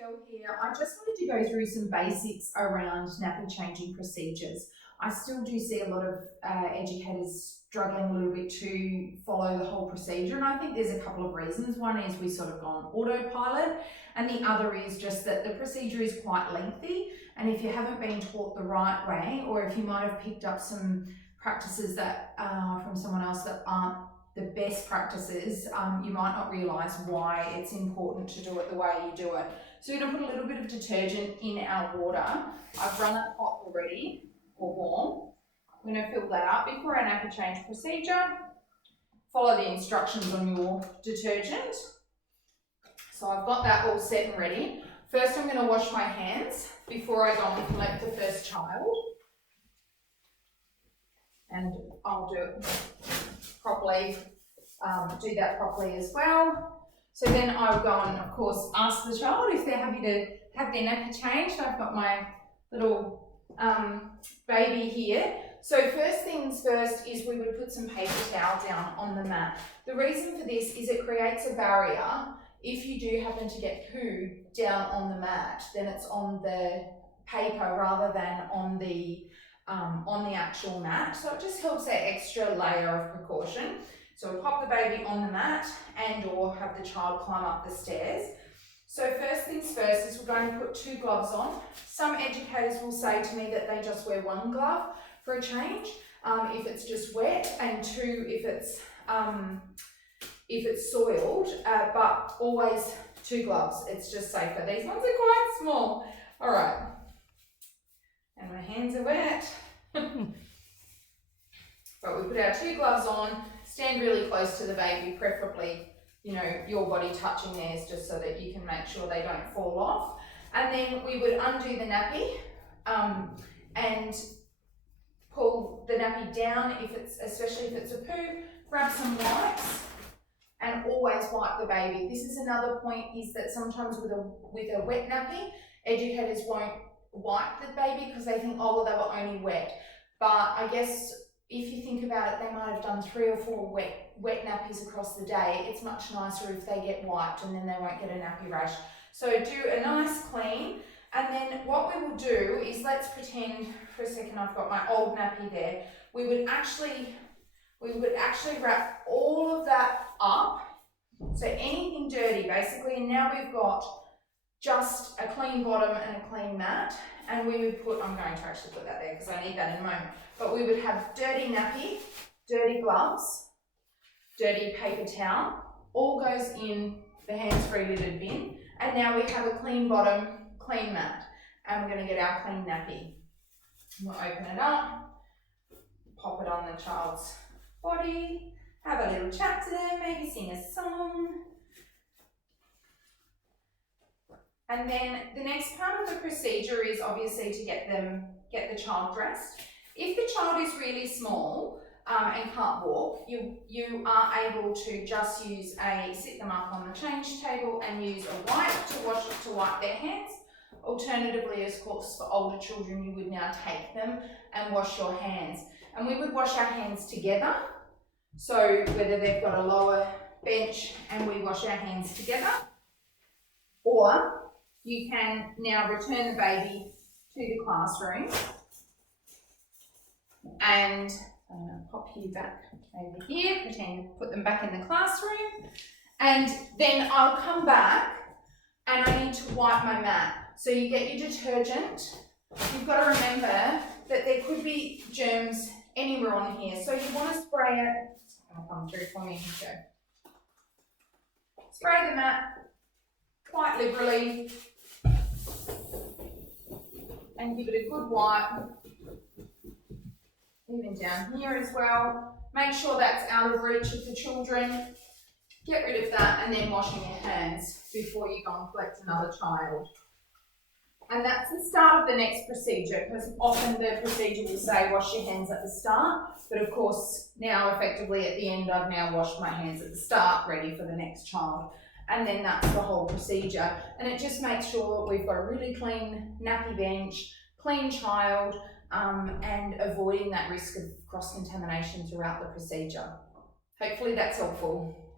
Michelle here. I just wanted to go through some basics around nappy changing procedures. I still do see a lot of educators struggling a little bit to follow the whole procedure, and I think there's a couple of reasons. One is we sort of go on autopilot, and the other is just that the procedure is quite lengthy, and if you haven't been taught the right way, or if you might have picked up some practices that from someone else that aren't the best practices, you might not realise why it's important to do it the way you do it. So we're going to put a little bit of detergent in our water. I've run it hot already, or warm. We're going to fill that up before our nappy change procedure. Follow the instructions on your detergent. So I've got that all set and ready. First I'm going to wash my hands before I go and collect the first child. And I'll do it properly, do that properly as well. So then I'll go and, of course, ask the child if they're happy to have their nappy changed. I've got my little baby here. So first things first is we would put some paper towel down on the mat. The reason for this is it creates a barrier. If you do happen to get poo down on the mat, then it's on the paper rather than on the actual mat. So it just helps that extra layer of precaution. So we'll pop the baby on the mat and or have the child climb up the stairs. So first things first is we're going to put 2 gloves on. Some educators will say to me that they just wear 1 glove for a change if it's just wet, and 2 if it's soiled, but always 2 gloves. It's just safer. These ones are quite small. All right. And my hands are wet. But we put our 2 gloves on, stand really close to the baby, preferably, you know, your body touching theirs, just so that you can make sure they don't fall off. And then we would undo the nappy and pull the nappy down, especially if it's a poo. Grab some wipes and always wipe the baby. This is another point, is that sometimes with a wet nappy, educators won't wipe the baby because they think, oh, well, they were only wet. But I guess if you think about it, they might have done 3 or 4 wet nappies across the day. It's much nicer if they get wiped, and then they won't get a nappy rash. So do a nice clean, and then what we will do is, let's pretend for a second I've got my old nappy there. We would actually wrap all of that up, so anything dirty basically, and now we've got just a clean bottom and a clean mat, and we would put, I'm going to actually put that there because I need that in a moment, but we would have dirty nappy, dirty gloves, dirty paper towel, all goes in the hands-free lidded bin, and now we have a clean bottom, clean mat, and we're going to get our clean nappy. We'll open it up, pop it on the child's body, have a little chat to them, maybe sing a song. And then the next part of the procedure is obviously to get the child dressed. If the child is really small and can't walk, you are able to just sit them up on the change table and use a wipe to wipe their hands. Alternatively, of course, for older children, you would now take them and wash your hands. And we would wash our hands together. So whether they've got a lower bench and we wash our hands together, or you can now return the baby to the classroom, and I'm going to pop you back over here, pretend to put them back in the classroom, and then I'll come back and I need to wipe my mat. So you get your detergent. You've got to remember that there could be germs anywhere on here, so you want to spray it. It's going to come through for me here. Spray the mat quite liberally and give it a good wipe, even down here as well. Make sure that's out of reach of the children. Get rid of that, and then washing your hands before you go and collect another child. And that's the start of the next procedure, because often the procedure will say wash your hands at the start, but of course now effectively at the end I've now washed my hands at the start, ready for the next child. And then that's the whole procedure. And it just makes sure that we've got a really clean nappy bench, clean child, and avoiding that risk of cross-contamination throughout the procedure. Hopefully that's helpful.